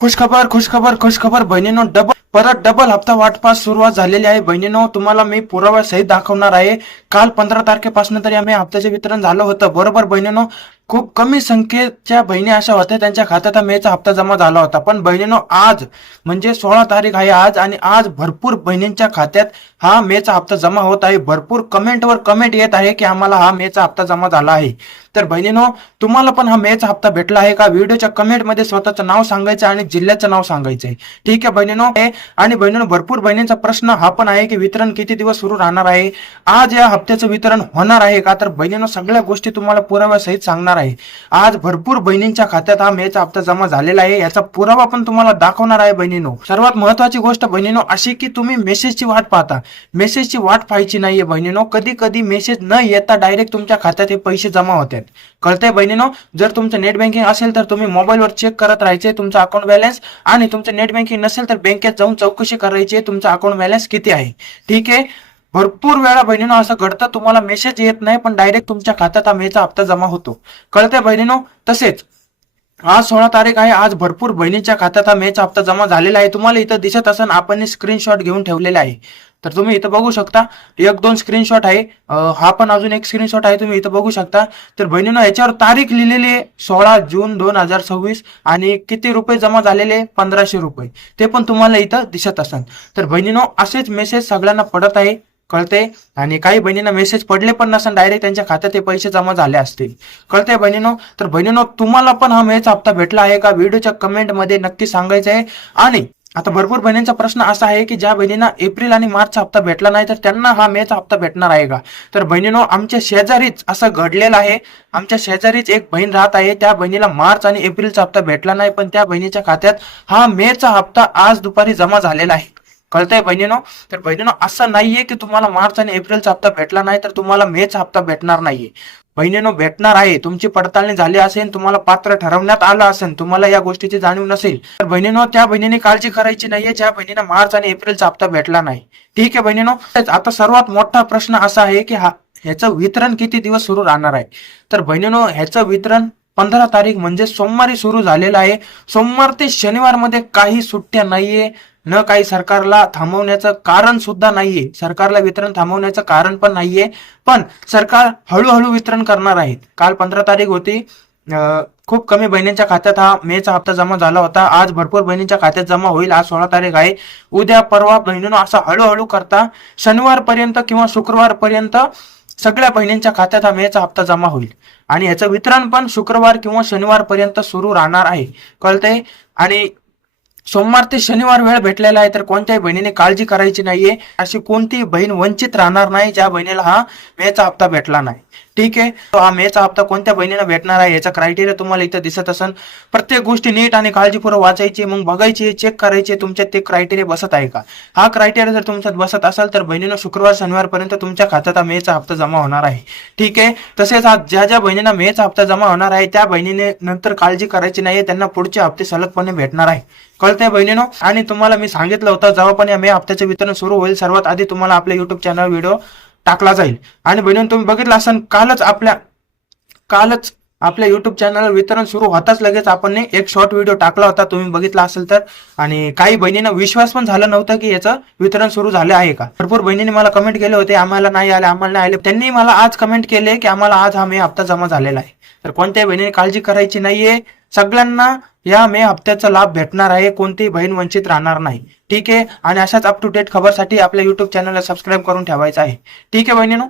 खुशखबर बहिणीनो, double हप्ता वाटपास सुरुवात झालेली आहे. बहिणीनो, तुम्हाला मी पुरावा सहित दाखवणार आहे. काल 15 तारखेपासून तरी आम्ही हप्त्याचे वितरण झालं होतं, बरोबर बहिणीनो. खूप कमी संख्येच्या बहिणी अशा होत्या त्यांच्या खात्यात मेचा हप्ता जमा झाला होता. पण बहिणीनो, आज म्हणजे 16 तारीख आहे आज, आणि आज भरपूर बहिणींच्या खात्यात हा मेचा हप्ता जमा होत आहे. भरपूर कमेंटवर कमेंट येत आहे की आम्हाला हा मेचा हप्ता जमा झाला आहे. तर बहिणीनो, तुम्हाला पण हा मेचा हप्ता भेटला आहे का? व्हिडिओच्या कमेंट मध्ये स्वतःचं नाव सांगायचं आणि जिल्ह्याचं नाव सांगायचंय. ठीक आहे बहिणीनो. आणि बहिणीनो, भरपूर बहिणींचा प्रश्न हा पण आहे की वितरण किती दिवस सुरू राहणार आहे, आज या हप्त्याचं वितरण होणार आहे का? तर बहिणीनो, सगळ्या गोष्टी तुम्हाला पुराव्यासहित सांगणार आहे. आज भरपूर बहिणींच्या खात्यात हा मेचा हप्ता जमा झालेला आहे, याचा पुरावा पण तुम्हाला दाखवणार आहे बहिणीनो. सर्वात महत्वाची गोष्ट बहिणीनो अशी की तुम्ही मेसेजची वाट पाहता. मेसेजची वाट पाहायची नाहीये बहिणीनो. कधी कधी मेसेज न येता डायरेक्ट तुमच्या खात्यात हे पैसे जमा होतात. कळतंय बहिणीनो? जर तुमचं नेट बँकिंग असेल तर तुम्ही मोबाईलवर चेक करत राहायचे तुमचं अकाउंट बॅलन्स, आणि तुमचं नेट बँकिंग नसेल तर बँकेत जाऊन चौकशी करायची तुमचं अकाउंट बॅलन्स किती आहे. ठीक आहे. भरपूर वेळा बहिणीनो असं घडतं, तुम्हाला मेसेज येत नाही पण डायरेक्ट तुमच्या खात्यात हा मेचा हप्ता जमा होतो. कळतंय बहिणीनो? तसेच आज 16 तारीख आहे. आज भरपूर बहिणींच्या खात्यात हा मेचा हप्ता जमा झालेला आहे. तुम्हाला इथं दिसत असेल, आपण स्क्रीनशॉट घेऊन ठेवलेला आहे. तर तुम्ही इथं बघू शकता, एक दोन स्क्रीनशॉट आहे. हा पण अजून एक स्क्रीनशॉट आहे, तुम्ही इथं बघू शकता. तर बहिणीनो, याच्यावर तारीख लिहिलेली आहे 16 जून 2026, आणि किती रुपये जमा झालेले 1500 रुपये, ते पण तुम्हाला इथं दिसत असेल. तर बहिणीनो, असेच मेसेज सगळ्यांना पडत आहे. कळते. आणि काही बहिणींना मेसेज पडले पण नसेल, डायरेक्ट त्यांच्या खात्यात हे पैसे जमा झाले असतील. कळते बहिणीनो? तर बहिणीनो, तुम्हाला पण हा मेचा हप्ता भेटला आहे का? व्हिडिओच्या कमेंट मध्ये नक्की सांगायचं आहे. आणि आता भरपूर बहिणींचा प्रश्न असा आहे की ज्या बहिणींना एप्रिल आणि मार्चचा हप्ता भेटला नाही, तर त्यांना हा मेचा हप्ता भेटणार आहे का? तर बहिणीनो, आमच्या शेजारीच असं घडलेलं आहे. आमच्या शेजारीच एक बहीण राहत आहे, त्या बहिणीला मार्च आणि एप्रिलचा हप्ता भेटला नाही, पण त्या बहिणीच्या खात्यात हा मेचा हप्ता आज दुपारी जमा झालेला आहे. कळतंय बहिणीनो? तर बहिणीनो, असं नाहीये की तुम्हाला मार्च आणि एप्रिलचा हप्ता भेटला नाही तर तुम्हाला मेचा हप्ता भेटणार नाहीये. बहिणीनो, भेटणार आहे. तुमची पडताळणी झाली असेल, तुम्हाला पात्र ठरवण्यात आलं असेल, तुम्हाला या गोष्टीची जाणीव नसेल, तर बहिणीनो, त्या बहिणीने काळजी करायची नाहीये ज्या बहिणीने मार्च आणि एप्रिलचा हप्ता भेटला नाही. ठीक आहे बहिणीनो. आता सर्वात मोठा प्रश्न असा आहे की ह्याचं वितरण किती दिवस सुरू राहणार आहे. तर बहिणीनो, ह्याचं वितरण 15 तारीख म्हणजे सोमवारी सुरू झालेलं आहे. सोमवार ते शनिवार मध्ये काही सुट्ट्या नाहीये, न काही सरकारला थांबवण्याचं कारण सुद्धा नाहीये. सरकारला वितरण थांबवण्याचं कारण पण नाहीये, पण सरकार हळूहळू वितरण करणार आहे. काल 15 तारीख होती. खूप कमी बहिणींच्या खात्यात हा मेचा हप्ता जमा झाला होता. आज भरपूर बहिणींच्या खात्यात जमा होईल. आज 16 तारीख आहे. उद्या परवा बहिणींनो असं हळूहळू करता शनिवार पर्यंत किंवा शुक्रवार पर्यंत सगळ्या बहिणींच्या खात्यात हा मेचा हप्ता जमा होईल, आणि याचं वितरण पण शुक्रवार किंवा शनिवार पर्यंत सुरू राहणार आहे. कळतंय? आणि सोमवार ते शनिवार वेळ भेटलेला आहे, तर कोणत्याही बहिणीने काळजी करायची नाहीये. अशी कोणतीही बहीण वंचित राहणार नाही ज्या बहिणीला हा मेचा हप्ता भेटला नाही. ठीक आहे. तो हा मेचा हप्ता कोणत्या बहिणीला भेटणार आहे याचा क्रायटेरिया तुम्हाला इथं दिसत असेल. प्रत्येक गोष्टी नीट आणि काळजीपूर्वक वाचायची, मग बघायची, चेक करायचे तुमच्यात ते क्रायटेरिया बसत आहे का. हा क्रायटेरिया जर तुमच्यात बसत असेल तर बहिणीनं शुक्रवार शनिवार पर्यंत तुमच्या खात्यात हा मेचा हप्ता जमा होणार आहे. ठीक आहे. तसेच आज ज्या ज्या बहिणींना मेचा हप्ता जमा होणार आहे त्या बहिणीने नंतर काळजी करायची नाहीये, त्यांना पुढचे हप्ते सलगपणे भेटणार आहे. कळतंय बहिणीनो? आणि तुम्हाला मी सांगितलं होतं, जेव्हा पण या मे हप्त्याचे वितरण सुरू होईल, सर्वात आधी तुम्हाला आपल्या युट्यूब चॅनल व्हिडिओ टाकला जाईल. आणि बहिणीनो, तुम्ही बघितलं असेल, कालच आपल्या युट्यूब चॅनलवर वितरण सुरू होताच लगेच आपण एक शॉर्ट व्हिडिओ टाकला होता, तुम्ही बघितला असेल तर. आणि काही बहिणींना विश्वास पण झाला नव्हता की याचं वितरण सुरू झाले आहे का. भरपूर बहिणींनी मला कमेंट केले होते, आम्हाला नाही आले. त्यांनी मला आज कमेंट केले की आम्हाला आज हा मे हप्ता जमा झालेला आहे. तर कोणत्याही बहिणीने काळजी करायची नाहीये. सगळ्यांना या मे हप्त्याचा लाभ भेटणार आहे. कोणतीही बहीण वंचित राहणार नाही. ठीक आहे. आणि अशाच अप टू डेट खबरसाठी आपल्या युट्यूब चॅनलला सबस्क्राईब करून ठेवायचं आहे. ठीक आहे बहिणीनो.